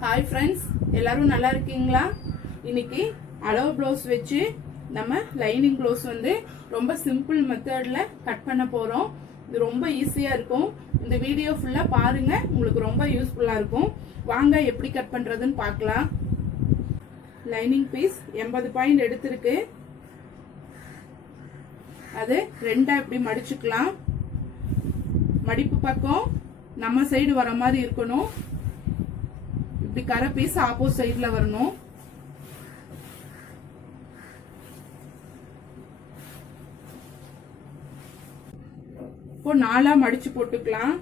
Hi friends எல்லாரும் நல்லா இருக்கீங்களா இன்னைக்கு அளவு ப்ளவுஸ் வச்சு நம்ம லைனிங் ப்ளவுஸ் வந்து ரொம்ப சிம்பிள் மெத்தட்ல கட் பண்ண போறோம் இது ரொம்ப ஈஸியா இருக்கும் இந்த வீடியோ ஃபுல்லா பாருங்க உங்களுக்கு ரொம்ப யூஸ்ஃபுல்லா இருக்கும் வாங்க எப்படி கட் பண்றதுன்னு பார்க்கலாம் லைனிங் பீஸ் 80 பாயிண்ட் எடுத்துருக்கு அது ரெண்டா இப்படி மடிச்சுக்கலாம் மடிப்பு பக்கம் நம்ம சைடு வர மாதிரி இருக்கணும் இப்படி கரை பீஸ் ஆப்போசிட் சைடுல வரணும் இப்போ நாலா மடிச்சு போட்டுக்கலாம்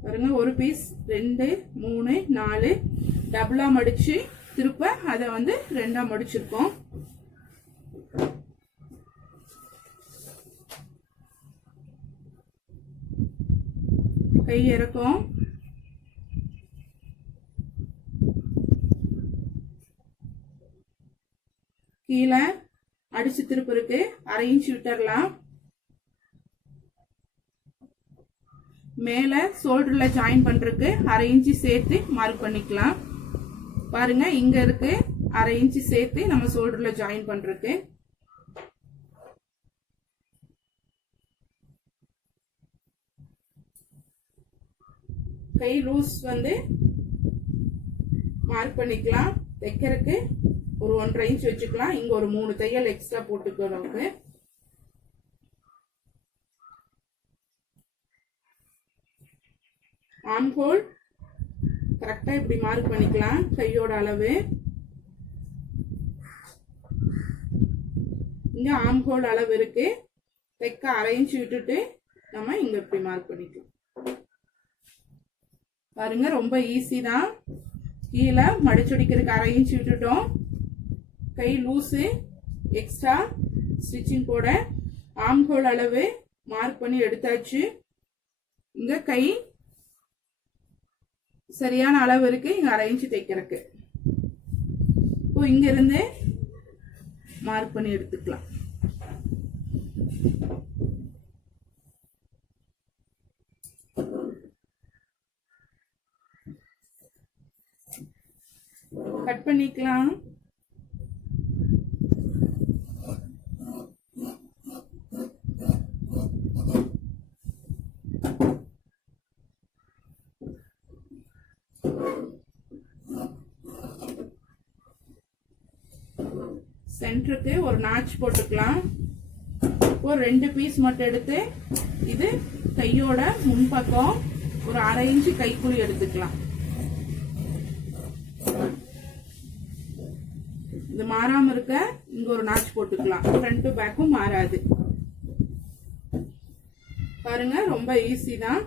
பாருங்க ஒரு பீஸ் 2 3 4 டபுளா மடிச்சு திருப்ப அதை வந்து ரெண்டா மடிச்சிருக்கோம் கை இறக்கும் கீழே அடிச்சு திருப்பிருக்கு 1/2 இன்ச் விட்டுறலாம் மேல ஷோல்டர்ல ஜாயின் பண்றதுக்கு 1/2 இன்ச் சேர்த்து மார்க் பண்ணிக்கலாம் பாருங்க இங்க இருக்கு 1/2 இன்ச் சேர்த்து நம்ம ஷோல்டர்ல ஜாயின் பண்றதுக்கு கை லூஸ் வந்து மார்க் பண்ணிக்கலாம் தைக்கிறதுக்கு ஒரு 1/2 இன்ச் வச்சுக்கலாம் இங்க ஒரு 3 தையல் எக்ஸ்ட்ரா போட்டுக்கணும் ஆர்ம் ஹோல் கரெக்டா இப்படி மார்க் பண்ணிக்கலாம் கையோட அளவு இங்க ஆர்ம் ஹோல் அளவு இருக்கு தைக்க 1/2 இன்ச் விட்டுட்டு நம்ம இங்க இப்படி மார்க் பண்ணிக்கலாம் பாருங்க ரொம்ப ஈஸி தான் கீழே மடிச்சடிக்கிறதுக்கு 1/2 இன்ச் விட்டுட்டோம் கை லூஸு எக்ஸ்ட்ரா ஸ்டிச்சிங் போட ஆர்ம் ஹோல் அளவு மார்க் பண்ணி எடுத்தாச்சு இங்க கை சரியான அளவு இருக்கு இங்க 1/2 இன்ச் தைக்கிறதுக்கு இப்போ இங்க இருந்து மார்க் பண்ணி எடுத்துக்கலாம் கட் பண்ணிக்கலாம் சென்டருக்கு ஒரு நாட்ச் போட்டுக்கலாம் ஒரு 2 பீஸ் மட்டும் எடுத்து இது கையோட முன்பக்கம் ஒரு 1/2 இன்ச் கைக்குழி எடுத்துக்கலாம் இது மாறாம இருக்க இங்க ஒரு நாட்ச் போட்டுக்கலாம் ஃப்ரண்ட் பேக்கும் மாறாது பாருங்க ரொம்ப ஈஸி தான்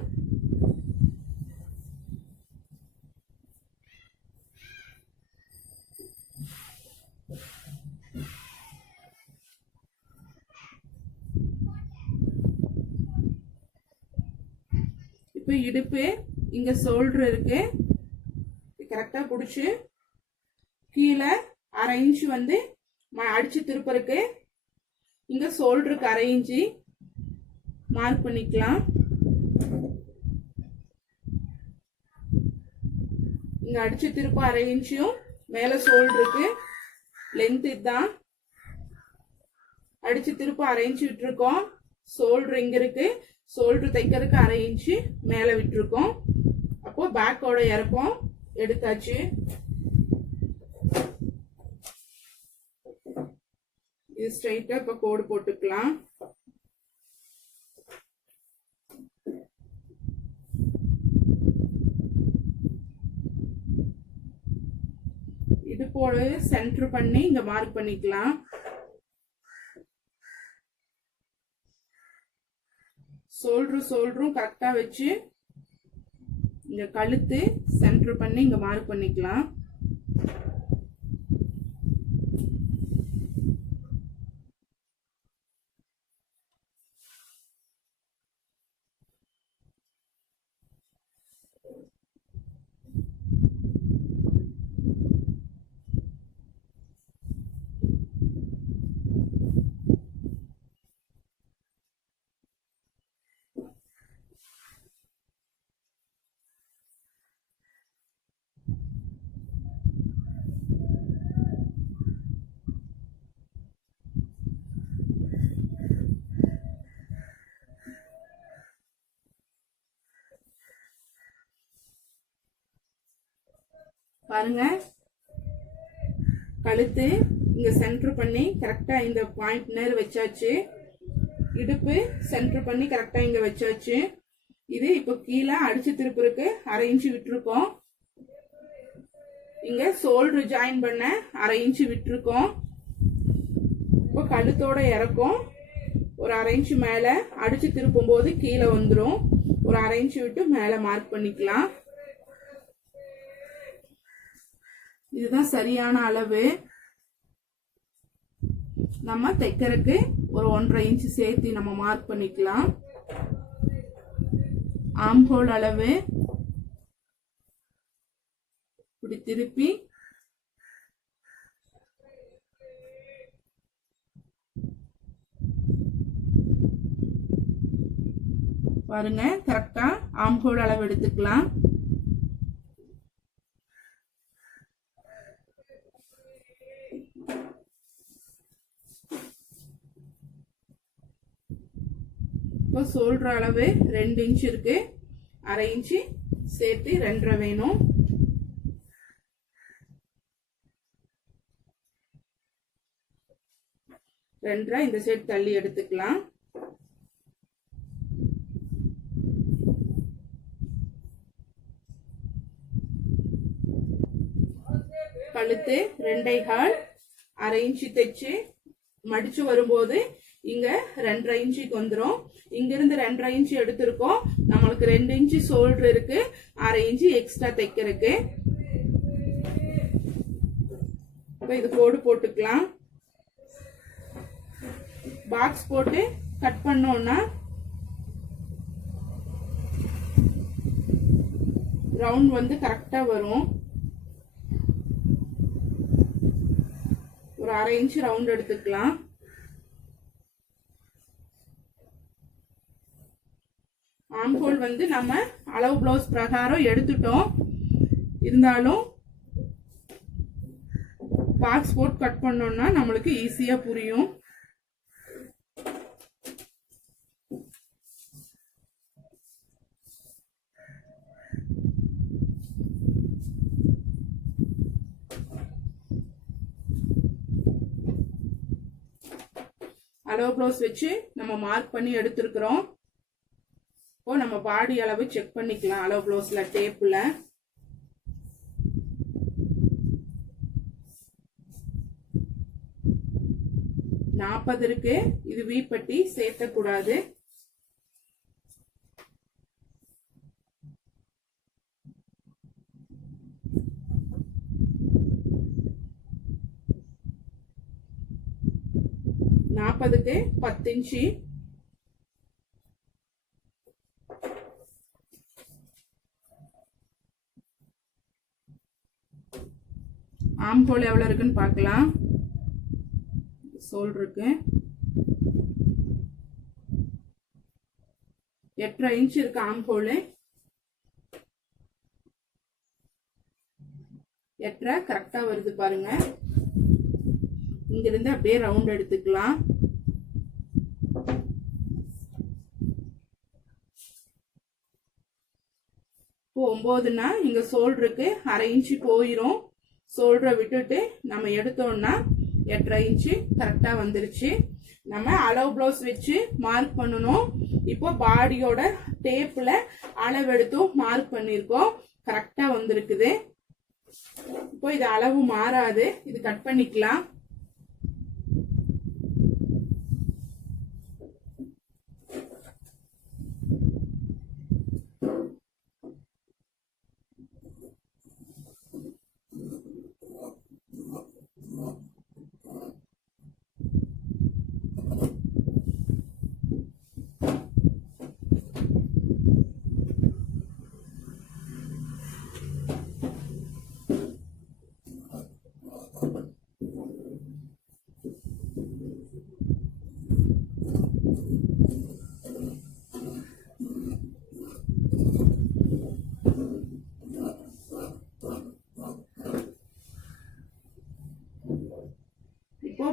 இப்போ இடுப்பு இங்க ஷோல்டர் இருக்கு கரெக்டா புடிச்சு கீழே 1/2 இன்ச் வந்து அடிச்சு திருப்பருக்கு இங்க ஷோல்டருக்கு 1/2 இன்ச் மார்க் பண்ணிக்கலாம் இங்க அடிச்சு திருப்ப 1/2 இன்ச்சும் மேல ஷோல்டருக்கு லென்த் இதுதான் அடிச்சு திருப்ப 1/2 இன்ச் விட்டுருக்கோம் ஷோல்டர் இங்க இருக்கு ஷோல்டர் தைக்கிறதுக்கு 1/2 இன்ச் மேல விட்டுருக்கோம் அப்போ பேக்கோட இறக்கம் எடுத்தாச்சு இது ஸ்ட்ரைட்டா இப்ப கோடு போட்டுக்கலாம் இது போல சென்டர் பண்ணி இங்க மார்க் பண்ணிக்கலாம் ஷோல்டரும் கரெக்டா வச்சு இங்க கழுத்து சென்டர் பண்ணி இங்க மார்க் பண்ணிக்கலாம் பாருங்க, கழுத்து இங்க சென்டர் பண்ணி கரெக்டா இந்த பாயிண்ட் நேர் வச்சாச்சு. இடுப்பு சென்டர் பண்ணி கரெக்டா இங்க வச்சாச்சு. இது இப்போ கீழே அடிச்சு திருப்புறக்கு 1/2 இன்ச்சு விட்டுருக்கோம். இங்க ஷோல்டர் ஜாயின் பண்ண 1/2 இன்ச்சு விட்டுருக்கோம். இப்போ கழுத்தோட இறக்கும் ஒரு 1/2 இன்ச்சு மேல அடிச்சு திருப்பும் போது கீழே வந்துடும். ஒரு 1/2 இன்ச்சு விட்டு மேல மார்க் பண்ணிக்கலாம். இதுதான் சரியான அளவு. நம்ம தைக்கிறதுக்கு ஒரு 1.5 இன்ச்சு சேர்த்து நம்ம மார்க் பண்ணிக்கலாம். ஆர்ம் ஹோல் அளவு இப்படி திருப்பி பாருங்க, கரெக்டா ஆர்ம் ஹோல் அளவு எடுத்துக்கலாம். இப்போ ஷோல்டர் அளவு 2 இன்ச் இருக்கு. 1/2 இன்ச்சு சேர்த்து 2.5 வேணும். இந்த சைடு தள்ளி எடுத்துக்கலாம். கழுத்து 2.25 1/2 இன்ச்சு தைச்சு மடிச்சு வரும்போது இங்க 2.5 இன்ச்சுக்கு வந்துடும். இங்க இருந்து 2.5 இன்ச்சு எடுத்திருக்கோம். நம்மளுக்கு 2 இன்ச்சு ஷோல்டர் இருக்கு, 1/2 இன்ச்சு எக்ஸ்ட்ரா தைக்கிறதுக்கு. இது கோடு போட்டுக்கலாம். பாக்ஸ் போட்டு கட் பண்ணோம்னா ரவுண்ட் வந்து கரெக்டா வரும். ஒரு 1/2 இன்ச்சு ரவுண்ட் எடுத்துக்கலாம். ஆர்ம் ஹோல் வந்து நம்ம அளவு பிளவுஸ் பிரகாரம் எடுத்துட்டோம். இருந்தாலும் பாக்ஸ் போட்டு கட் பண்ணோம்னா நம்மளுக்கு ஈஸியா புரியும். அளவு பிளவுஸ் வச்சு நம்ம மார்க் பண்ணி எடுத்திருக்கிறோம். இப்போ நம்ம பாடி அளவு செக் பண்ணிக்கலாம். அளவு பிளவுஸ்ல டேப்ல நாற்பது இருக்கு. இது வீப்பட்டி சேர்த்தக்கூடாது. நாற்பதுக்கு 10 இன்ச்சு. ஆர்ம் ஹோல் எவ்வளவு இருக்குன்னு பார்க்கலாம். ஷோல்டருக்கு 8.5 இன்ச் இருக்கு. ஆர்ம் ஹோல் 8.5 கரெக்டா வருது பாருங்க. இங்கிருந்து அப்படியே ரவுண்ட் எடுத்துக்கலாம். இப்போ 9னா இங்க ஷோல்டருக்கு 1/2 இன்ச்சு போயிரும். ஷோல்டரை விட்டுட்டு நம்ம எடுத்தோம்னா 8.5 இன்ச்சு கரெக்டா வந்துருச்சு. நம்ம அளவு பிளவுஸ் வச்சு மார்க் பண்ணணும். இப்போ பாடியோட டேப்ல அளவெடுத்தும் மார்க் பண்ணிருக்கோம். கரெக்டா வந்திருக்குது. இப்போ இது அளவு மாறாது. இது கட் பண்ணிக்கலாம்.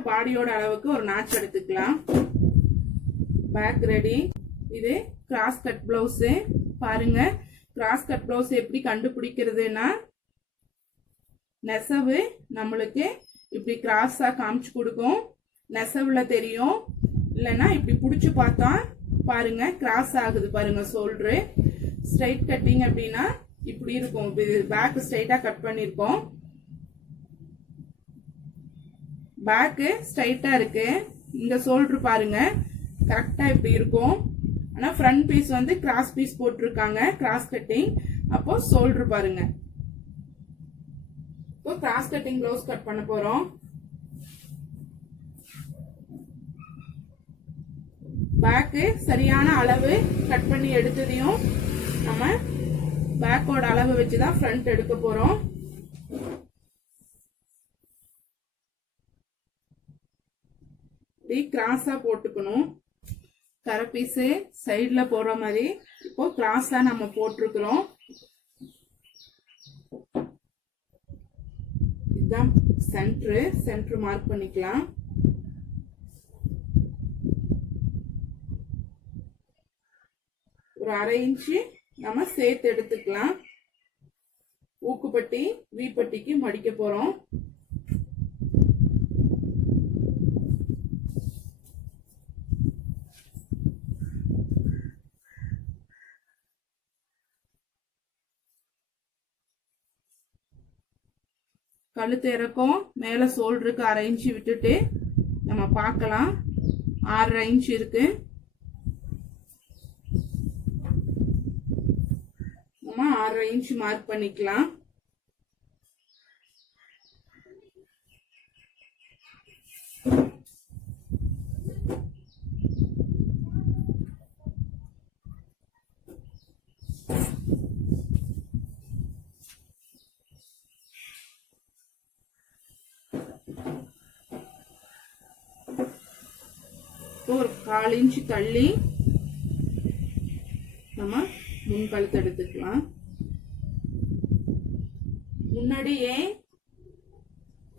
பாடியோட அளவுக்கு ஒரு நாட்ச் எடுத்துக்கலாம். Back ready. இது கிராஸ் கட் பிளவுஸ். பாருங்க, கிராஸ் கட் பிளவுஸ் எப்படி கண்டுபிடிக்கிறதுனா நெசவு நம்மளுக்கு இப்படி கிராஸா காமிச்சு கொடுக்கும், நெசவுல தெரியும். இல்லைன்னா இப்படி பிடிச்சி பார்த்தா பாருங்க கிராஸ் ஆகுது பாருங்க ஷோல்டரு. ஸ்ட்ரைட் கட்டிங் அப்படின்னா இப்படி இருக்கும், பேக் ஸ்ட்ரைட்டா கட் பண்ணிருக்கோம். பேக்கு ஸ்ட்ரைட்டா இருக்கு, இந்த ஷோல்டர் பாருங்க கரெக்டா இப்படி இருக்கும். ஆனா ஃப்ரண்ட் பீஸ் வந்து கிராஸ் பீஸ் போட்டிருக்காங்க, கிராஸ் கட்டிங். அப்போ ஷோல்டர் பாருங்க. இப்போ கிராஸ் கட்டிங் ப்ளவுஸ் கட் பண்ண போறோம். பேக்கு சரியான அளவு கட் பண்ணி எடுத்ததையும் நம்ம பேக்கோட அளவு வச்சுதான் ஃப்ரண்ட் எடுக்க போறோம். கிராஸா போட்டுக்கணும், கரை பீஸு சைட்ல போற மாதிரி. இப்போ கிராஸா நம்ம போட்டிருக்கிறோம். இதுதான் சென்டர் மார்க் பண்ணிக்கலாம். ஒரு 1/2 இன்ச்சு நம்ம சேர்த்து எடுத்துக்கலாம். ஊக்குப்பட்டி வீப்பட்டிக்கு மடிக்க போறோம். கழுத்து இறக்கம் மேல ஷோல்டருக்கு 1/2 இன்ச்சு விட்டுட்டு நம்ம பார்க்கலாம். 6.5 இன்ச்சு இருக்கு. நம்ம 6.5 இன்ச்சு மார்க் பண்ணிக்கலாம். ஒரு 1/4 இன்ச்சு தள்ளி நம்ம முன் கழுத்து எடுத்துக்கலாம். முன்னாடியே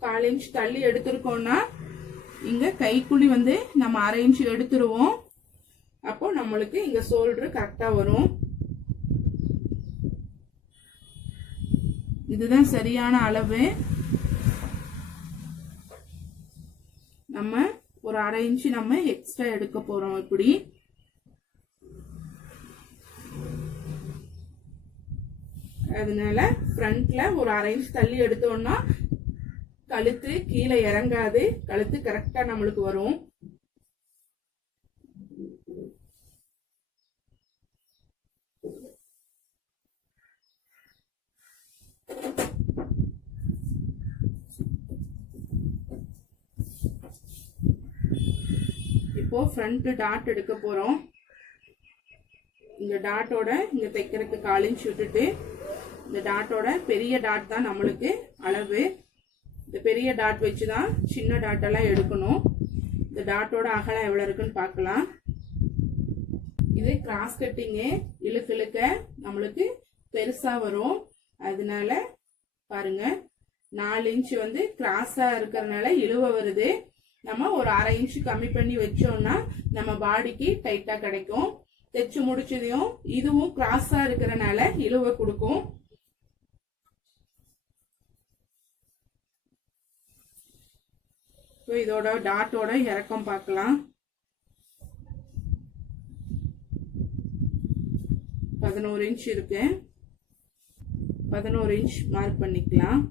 1/4 இன்ச்சு தள்ளி எடுத்திருக்கோம்னா இங்க கைக்குழி வந்து நம்ம 1/2 இன்ச்சு எடுத்துருவோம். அப்போ நம்மளுக்கு இங்க ஷோல்டர் கரெக்டா வரும். இதுதான் சரியான அளவு. நம்ம ஒரு 1/2 இன்ச்சு நம்ம எக்ஸ்ட்ரா எடுக்க போறோம். இப்படி அதனால ஃப்ரண்ட்ல ஒரு 1/2 இன்ச் தள்ளி எடுத்தோம்னா கழுத்து கீழே இறங்காது, கழுத்து கரெக்டா நம்மளுக்கு வரும். இப்போ ஃப்ரண்ட் டாட் எடுக்க போறோம். இந்த டாட்டோட இங்க தைக்கிறதுக்கு 1/4 இன்ச் விட்டுட்டு இந்த டாட்டோட பெரிய டாட் தான் நம்மளுக்கு அளவு. இந்த பெரிய டாட் வச்சுதான் சின்ன டாட் எல்லாம் எடுக்கணும். இந்த டாட்டோட அகலம் எவ்வளவு இருக்குன்னு பார்க்கலாம். இது கிராஸ் கட்டிங்கு, இழுக்க இழுக்க நம்மளுக்கு பெருசா வரும். அதனால பாருங்க 4 இன்ச் வந்து கிராஸா இருக்கிறதுனால இழுவ வருது. நம்ம ஒரு 1/2 இன்ச் கம்மி பண்ணி வச்சோம்னா நம்ம பாடிக்கு டைட்டா கிடைக்கும். தைச்சு முடிச்சதையும் இதுவும் கிராஸா இருக்கிறனால இழுவ கொடுக்கும். இதோட டாட்டோட இறக்கம் பார்க்கலாம். 11 இன்ச் இருக்கு. 11 இன்ச் மார்க் பண்ணிக்கலாம்.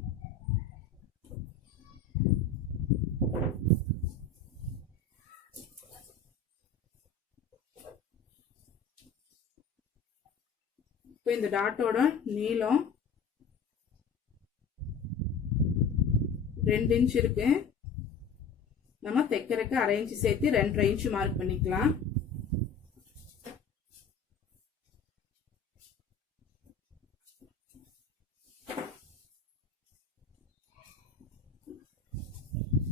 இப்போ இந்த டாட்டோட நீளம் 2 இன்ச் இருக்கு. நம்ம தைக்கிறதுக்கு 1/2 இன்ச் சேர்த்து 2.5 இன்ச் மார்க் பண்ணிக்கலாம்.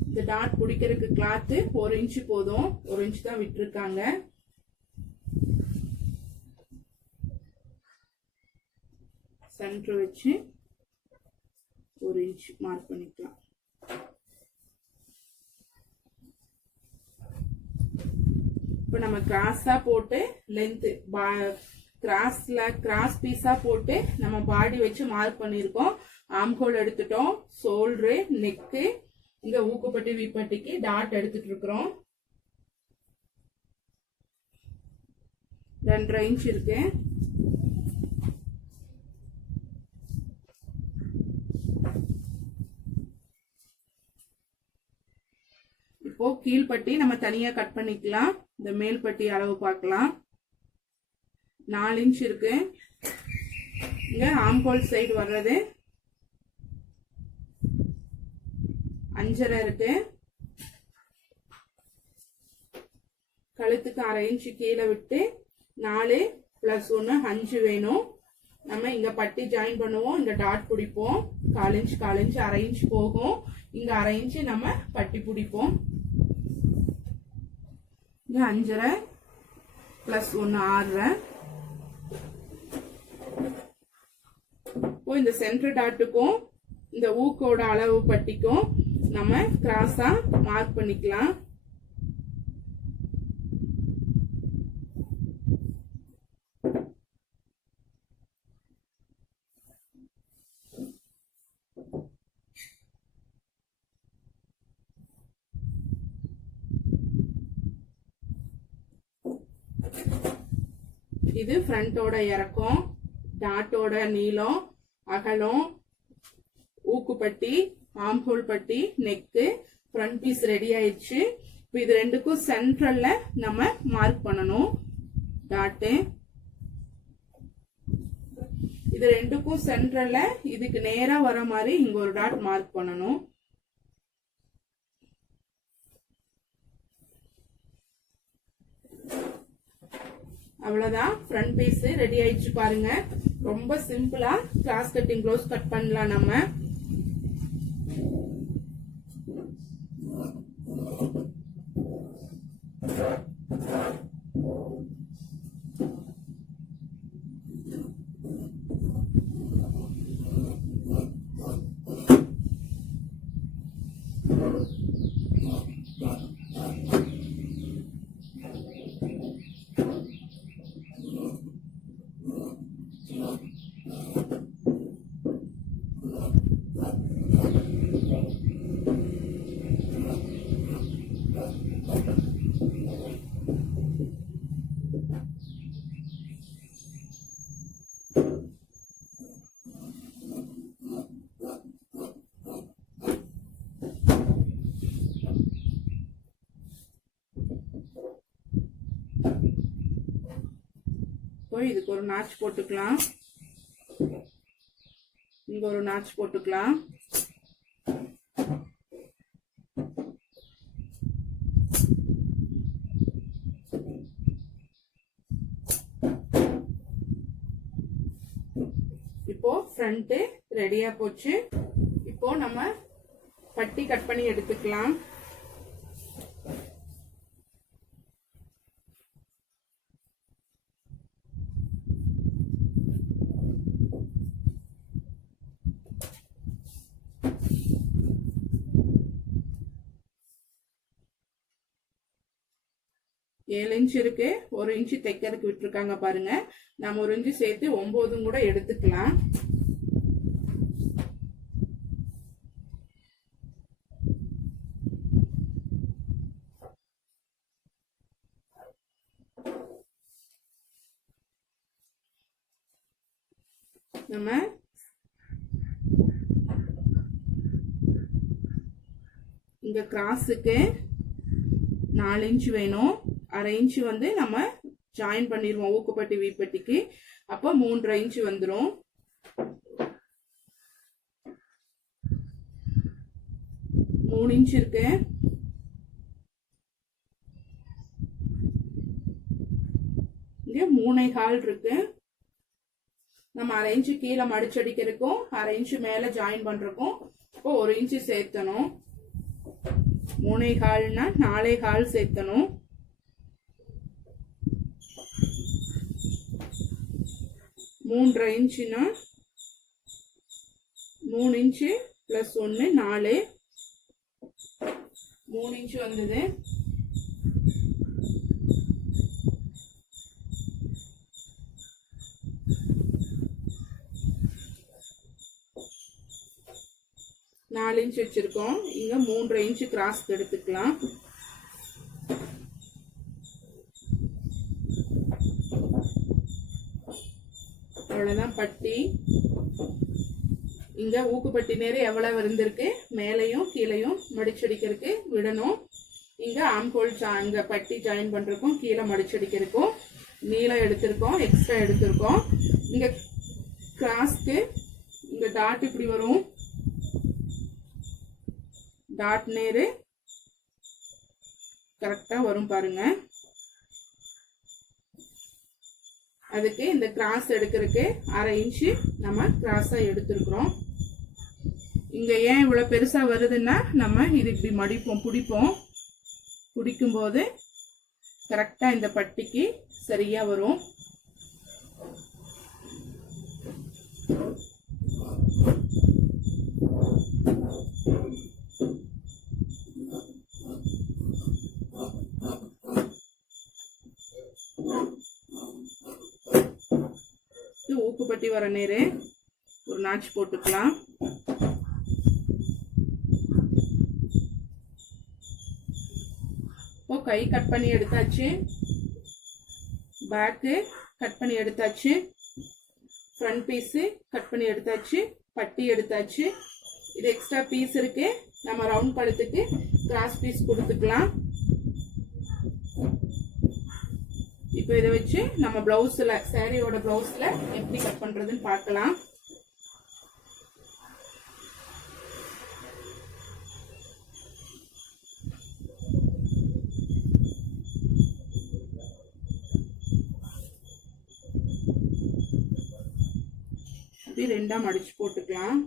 இந்த டாட் பிடிக்கிறதுக்கு கிளாத் 1 இன்ச் போதும், 1 இன்ச் தான் விட்டுருக்காங்க. சென்டர் வச்சு 1 இன்ச் மார்க் பண்ணிக்கலாம். இப்போ நம்ம கிராஸா போட்டு லென்த் கிராஸ் பீஸா போட்டு நம்ம பாடி வச்சு மார்க் பண்ணியிருக்கோம். ஆம்ஹோல் எடுத்துட்டோம், ஷோல்டரு, நெக்கு, இங்க ஊக்குப்பட்டி வீப்பட்டிக்கு டாட் எடுத்துட்டு இருக்கிறோம். 2.5 இன்ச் இருக்கு. இப்போ கீழ்பட்டி நம்ம தனியா கட் பண்ணிக்கலாம். இந்த மேல் பட்டி அளவு பார்க்கலாம். 4 இன்ச் இருக்கு. இங்க ஆம்ஹோல் சைடு வர்றது 5.5 இருக்கு. கழுத்துக்கு 1/2 இன்ச் கீழே விட்டு 4 + 1 5 வேணும். நம்ம இங்க பட்டி ஜாயின் பண்ணுவோம், இங்க டாட் பிடிப்போம். 1/4 இன்ச் 1/4 இன்ச் 1/2 இன்ச் போகும். இங்க 1/2 இன்ச் நம்ம பட்டி பிடிப்போம். இங்க 5.5 + 1 6.5. இப்போ இந்த சென்டர் டாட்டுக்கும் இந்த ஊக்கோட அளவு பட்டிக்கும் நம்ம கிராஸா மார்க் பண்ணிக்கலாம். இது ஃப்ரண்டோட இறக்கம், டாட்டோட நீளம், அகலம், ஊக்குப்பட்டி, ஆம்ஹோல் பட்டி, நெக்கு, ஃப்ரண்ட் பீஸ் ரெடி ஆயிடுச்சு. இப்போ இது ரெண்டுக்கும் சென்ட்ரல்ல நம்ம மார்க் பண்ணணும் டாட்டு. இது ரெண்டுக்கும் சென்ட்ரல்ல இதுக்கு நேரா வர மாதிரி இங்க ஒரு டாட் மார்க் பண்ணணும். அவ்வளவுதான், ஃப்ரண்ட் பீஸ் ரெடி ஆயிடுச்சு பாருங்க. ரொம்ப சிம்பிளா கிராஸ் கட்டிங் ப்ளவுஸ் கட் பண்ணலாம் நம்ம. இதுக்கு ஒரு நாட்ச் போட்டுக்கலாம், இங்க ஒரு நாட்ச் போட்டுக்கலாம். இப்போ ஃப்ரண்ட் ரெடியா போச்சு. இப்போ நம்ம பட்டி கட் பண்ணி எடுத்துக்கலாம். ஏழு இன்ச் இருக்கு, 1 இன்ச் தைக்கிறதுக்கு விட்டுருக்காங்க பாருங்க. நம்ம 1 இன்ச் சேர்த்து 9 கூட எடுத்துக்கலாம். நம்ம இங்க கிராஸுக்கு 4 இன்ச் வேணும். 1/2 இன்ச் வந்து நம்ம ஜாயின் பண்ணிடுவோம் ஊக்குப்பட்டி வீப்பட்டிக்கு. அப்போ 3.5 இன்ச் வந்துடும். மூணு இன்ச் இருக்கு. இங்க 3.25 இருக்கு. நம்ம 1/2 இன்ச் கீழே மடிச்சடிக்கிறதுக்கும் 1/2 இன்ச் மேல ஜாயின் பண்றதுக்கும் இப்போ 1 இன்ச் சேர்த்தணும். 3.25னா 4.25 சேர்த்தணும். 3.5 இன்ச்சுனா 3 இன்ச்சு பிளஸ் 1 4, 3 இன்ச்சு வந்தது. 4 இன்ச் வச்சிருக்கோம். இங்க 3.5 இன்ச் கிராஸ்க்கு எடுத்துக்கலாம். அவ்வளவுதான் பட்டி. இங்க ஊக்கு பட்டி நேரம் எவ்வளவு இருந்திருக்கு, மேலையும் கீழையும் மடிச்சடிக்கிறதுக்கு விடணும். இங்க ஆம்ஹோல் இங்க பட்டி ஜாயின் பண்றதுக்கும் கீழே மடிச்சடிக்கிறதுக்கும் நீளம் எடுத்திருக்கோம், எக்ஸ்ட்ரா எடுத்திருக்கோம். இங்க கிராஸ்க்கு இங்க டாட் இப்படி வரும், டாட் நேரு கரெக்டா வரும் பாருங்க. அதுக்கு இந்த கிராஸ் எடுக்கிறதுக்கு 1/2 இன்ச்சு நம்ம கிராஸா எடுத்திருக்கிறோம். இங்க ஏன் இவ்வளவு பெருசா வருதுன்னா நம்ம இது இப்படி மடிப்போம், பிடிப்போம். பிடிக்கும் போது கரெக்டா இந்த பட்டிக்கு சரியா வரும். ஊக்குப்பட்டி வர நேரு ஒரு நாச்சு போட்டுக்கலாம். கை கட் பண்ணி எடுத்தாச்சு, பேக்கு கட் பண்ணி எடுத்தாச்சு, ஃப்ரண்ட் பீஸ் கட் பண்ணி எடுத்தாச்சு, பட்டி எடுத்தாச்சு. இது எக்ஸ்ட்ரா பீஸ் இருக்கு, நம்ம ரவுண்ட் கழுத்துக்கு கிராஸ் பீஸ் கொடுத்துக்கலாம். இப்போ இதை வச்சு நம்ம பிளவுஸ்ல, சாரியோட பிளவுஸ்ல எப்படி கட் பண்றதுன்னு பார்க்கலாம். ரெண்டா மடிச்சு போட்டுக்கலாம்.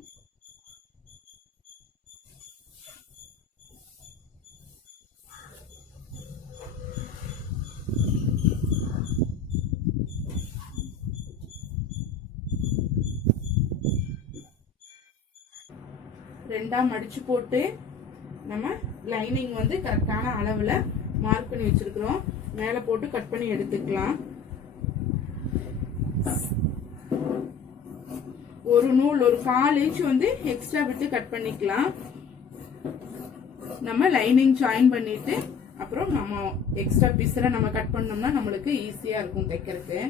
ரெண்டா மடிச்சு போட்டு நம்ம லைனிங் வந்து கரெக்டான அளவுல மார்க் பண்ணி வச்சிருக்கிறோம். மேல போட்டு கட் பண்ணி எடுத்துக்கலாம். ஒரு நூல் ஒரு 1/4 இன்ச் வந்து எக்ஸ்ட்ரா விட்டு கட் பண்ணிக்கலாம். நம்ம லைனிங் ஜாயின் பண்ணிட்டு அப்புறம் நம்ம எக்ஸ்ட்ரா பீஸ்ல நம்ம கட் பண்ணோம்னா நம்மளுக்கு ஈஸியா இருக்கும் தைக்கிறதுக்கு.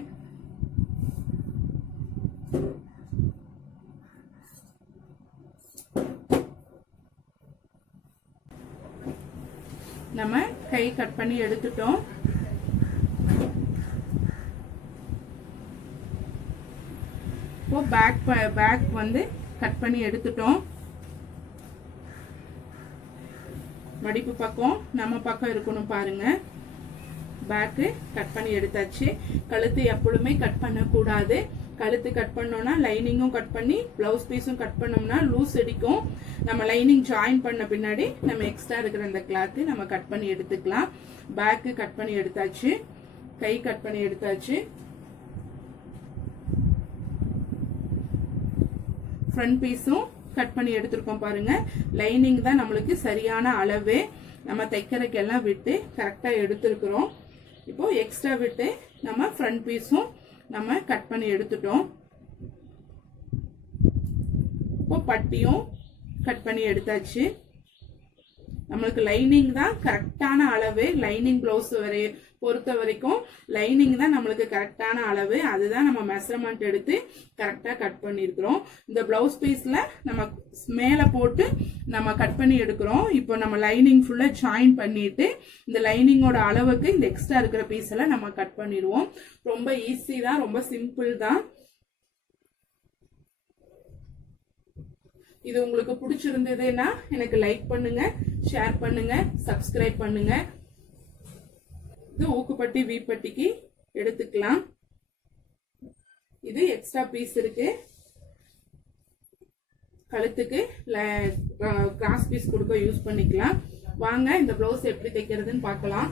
நம்ம கை கட் பண்ணி எடுத்துட்டோம். இப்போ பேக் வந்து கட் பண்ணி எடுத்துட்டோம். மடிப்பு பக்கம் நம்ம பக்கம் இருக்கணும் பாருங்க. பேக்கு கட் பண்ணி எடுத்தாச்சு. கழுத்து எப்பொழுதுமே கட் பண்ணக்கூடாது. கழுத்து கட் பண்ணோம்னா லைனிங்கும் கட் பண்ணி பிளவுஸ் பீஸும் கட் பண்ணோம்னா லூஸ் அடிக்கும். நம்ம லைனிங் ஜாயின் பண்ண பின்னாடி நம்ம எக்ஸ்ட்ரா இருக்கிற இந்த கிளாத் நம்ம கட் பண்ணி எடுத்துக்கலாம். பேக்கு கட் பண்ணி எடுத்தாச்சு, கை கட் பண்ணி எடுத்தாச்சு. ஃப்ரண்ட் பீஸும் கட் பண்ணி எடுத்திருக்கோம் பாருங்க. லைனிங் தான் நம்மளுக்கு சரியான அளவு. நம்ம தைக்கிறதுக்கு எல்லாம் விட்டு கரெக்டா எடுத்திருக்கிறோம். இப்போ எக்ஸ்ட்ரா விட்டு நம்ம ஃப்ரண்ட் பீஸும் நம்ம கட் பண்ணி எடுத்துட்டோம். இப்போ பட்டியும் கட் பண்ணி எடுத்தாச்சு. நம்மளுக்கு லைனிங் தான் கரெக்டான அளவு. லைனிங் பிளவுஸ் பொறுத்த வரைக்கும் லைனிங் தான் நம்மளுக்கு கரெக்டான அளவு. அதுதான் நம்ம மெஷர்மெண்ட் எடுத்து கரெக்டா கட் பண்ணிருக்கிறோம். இந்த பிளவுஸ் பீஸ்ல நம்ம மேல போட்டு நம்ம கட் பண்ணி எடுக்கிறோம். இப்போ நம்ம லைனிங் ஃபுல்லா ஜாயின் பண்ணிட்டு இந்த லைனிங்கோட அளவுக்கு இந்த எக்ஸ்ட்ரா இருக்கிற பீஸ் எல்லாம் நம்ம கட் பண்ணிடுவோம். ரொம்ப ஈஸி தான், ரொம்ப சிம்பிள் தான். இது உங்களுக்கு பிடிச்சிருந்ததுன்னா எனக்கு லைக் பண்ணுங்க, ஷேர் பண்ணுங்க, சப்ஸ்கிரைப் பண்ணுங்க. இது ஊக்குப்பட்டி வீப்பட்டிக்கு எடுத்துக்கலாம். இது எக்ஸ்ட்ரா பீஸ் இருக்கு. கழுத்துக்கு கிராஸ் பீஸ் கொடுக்க யூஸ் பண்ணிக்கலாம். வாங்க இந்த பிளவுஸ் எப்படி தைக்கிறதுன்னு பார்க்கலாம்.